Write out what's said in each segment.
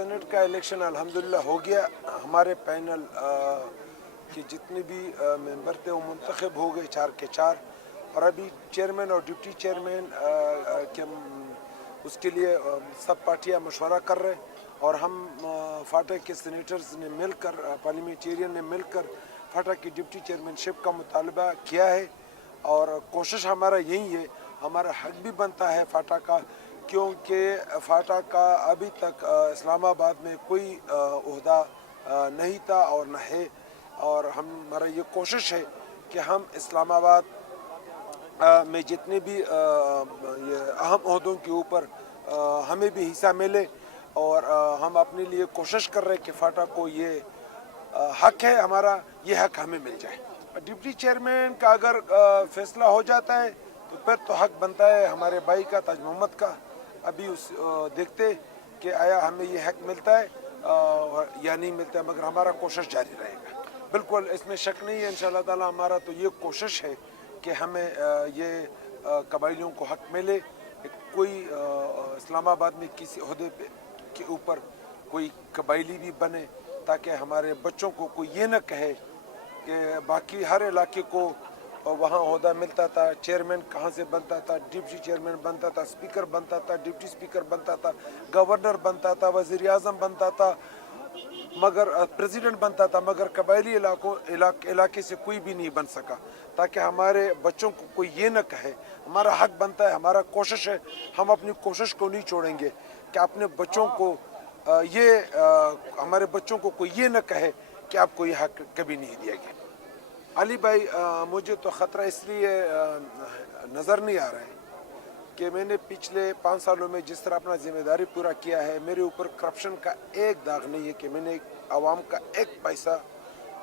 Saint کا election الحمدللہ ہو گیا. ہمارے پینل کے جتنے بھی ممبر تھے وہ منتخب ہو گئے 4 کے 4 اور ابھی چیئرمین اور ڈپٹی چیئرمین کے اس کے لیے سب پارٹیاں مشورہ کر رہے اور ہم فاٹا کے سینیٹرز نے مل کر پارلیمنٹیرین نے مل کر فاٹا کی ڈپٹی چیئرمین شپ کا مطالبہ کیا ہے اور کوشش ہمارا یہی ہے. ہمارا حق بھی بنتا ہے فاٹا کا کیونکہ فاٹا کا ابھی تک اسلام آباد میں کوئی عہدہ نہیں تھا اور نہ ہے اور ہمارا یہ کوشش ہے کہ ہم اسلام آباد میں جتنے بھی یہ اہم عہدوں کے اوپر ہمیں بھی حصہ ملے اور ہم اپنے لیے کوشش کر رہے کہ فاٹا کو یہ حق ہے ہمارا یہ حق ہمیں مل جائے. ڈپٹی چیئرمین کا اگر فیصلہ ہو جاتا ہے تو پھر تو حق بنتا ہے ہمارے بھائی کا تاج محمد کا. ابھی دیکھتے کہ آیا ہمیں یہ حق ملتا ہے یا نہیں ملتا ہے مگر ہمارا کوشش جاری رہے گا. بالکل اس میں شک نہیں ہے انشاءاللہ تعالی. ہمارا تو یہ کوشش ہے کہ ہمیں یہ قبائلیوں کو حق ملے. کوئی اسلام آباد میں کسی عہدے کے اوپر کوئی قبائلی بھی بنے تاکہ ہمارے بچوں کو کوئی یہ نہ کہے کہ باقی ہر علاقے کو وہاں عہدہ ملتا تھا. چیئرمین کہاں سے بنتا تھا, ڈپٹی چیئرمین بنتا تھا, اسپیکر بنتا تھا, ڈپٹی اسپیکر بنتا تھا, گورنر بنتا تھا, وزیر اعظم بنتا تھا, مگر پریزیڈنٹ بنتا تھا, مگر قبائلی علاقے سے کوئی بھی نہیں بن سکا تاکہ ہمارے بچوں کو کوئی یہ نہ کہے. ہمارا حق بنتا ہے, ہمارا کوشش ہے, ہم اپنی کوشش کو نہیں چھوڑیں گے کہ اپنے بچوں کو ہمارے بچوں کو کوئی یہ نہ کہے کہ آپ کو یہ حق کبھی نہیں دیا گیا. علی بھائی مجھے تو خطرہ اس لیے نظر نہیں آ رہا ہے کہ میں نے پچھلے 5 سالوں میں جس طرح اپنا ذمہ داری پورا کیا ہے میرے اوپر کرپشن کا ایک داغ نہیں ہے کہ میں نے عوام کا ایک پیسہ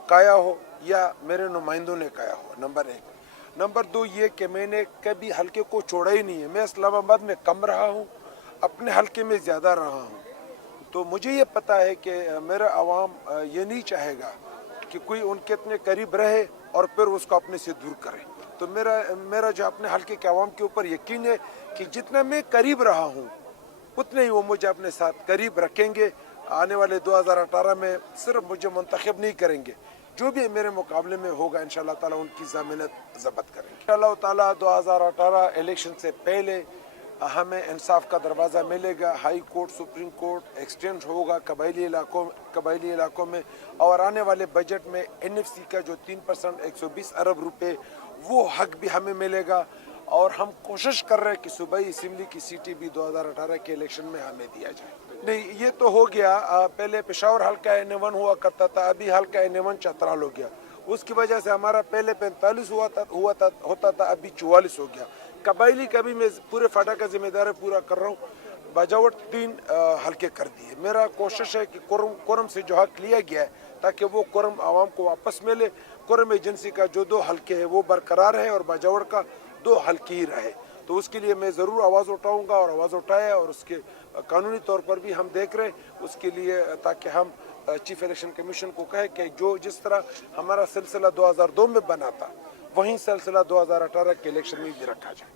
کایا ہو یا میرے نمائندوں نے کایا ہو. نمبر 1. نمبر 2 یہ کہ میں نے کبھی حلقے کو چھوڑا ہی نہیں ہے. میں اسلام آباد میں کم رہا ہوں, اپنے حلقے میں زیادہ رہا ہوں. تو مجھے یہ پتہ ہے کہ میرا عوام یہ نہیں چاہے گا کہ کوئی ان کے اتنے قریب رہے اور پھر اس کو اپنے سے دور کرے. تو میرا جو اپنے حلقے کے عوام کے اوپر یقین ہے کہ جتنا میں قریب رہا ہوں اتنے ہی وہ مجھے اپنے ساتھ قریب رکھیں گے. آنے والے 2018 میں صرف مجھے منتخب نہیں کریں گے, جو بھی میرے مقابلے میں ہوگا انشاءاللہ تعالیٰ ان کی ضمانت ضبط کریں گے. انشاءاللہ تعالیٰ 2018 الیکشن سے پہلے ہمیں انصاف کا دروازہ ملے گا. High court, supreme court extend ہوگا قبائلی علاقوں میں اور آنے والے بجٹ میں NFC کا جو 3% 120 ارب روپے وہ حق بھی ہمیں ملے گا. اور ہم کوشش کر رہے ہیں کہ صوبائی اسمبلی کی سیٹیں بھی 2018 کے الیکشن میں ہمیں دیا جائے. نہیں یہ تو ہو گیا, پہلے پشاور حلقہ N1 ہوا کرتا تھا, ابھی حلقہ N1 چترال ہو گیا. اس کی وجہ سے ہمارا پہلے 45 ہوتا تھا, ابھی 44 ہو گیا. قبائلی کا بھی میں پورے فاٹا کا ذمہ دار پورا کر رہا ہوں. بجاوٹ 3 حلقے کر دیے. میرا کوشش ہے کہ قرم سے جو حق لیا گیا ہے تاکہ وہ قرم عوام کو واپس ملے. قرم ایجنسی کا جو 2 حلقے ہیں وہ برقرار ہے اور بجاوڑ کا 2 حلقے ہی رہے. تو اس کے لیے میں ضرور آواز اٹھاؤں گا اور آواز اٹھایا اور اس کے قانونی طور پر بھی ہم دیکھ رہے ہیں اس کے لیے تاکہ ہم چیف الیکشن کمیشن کو کہے کہ جس طرح ہمارا سلسلہ 2002 میں بنا تھا وہیں سلسلہ 2018 کے الیکشن میں بھی رکھا جائے.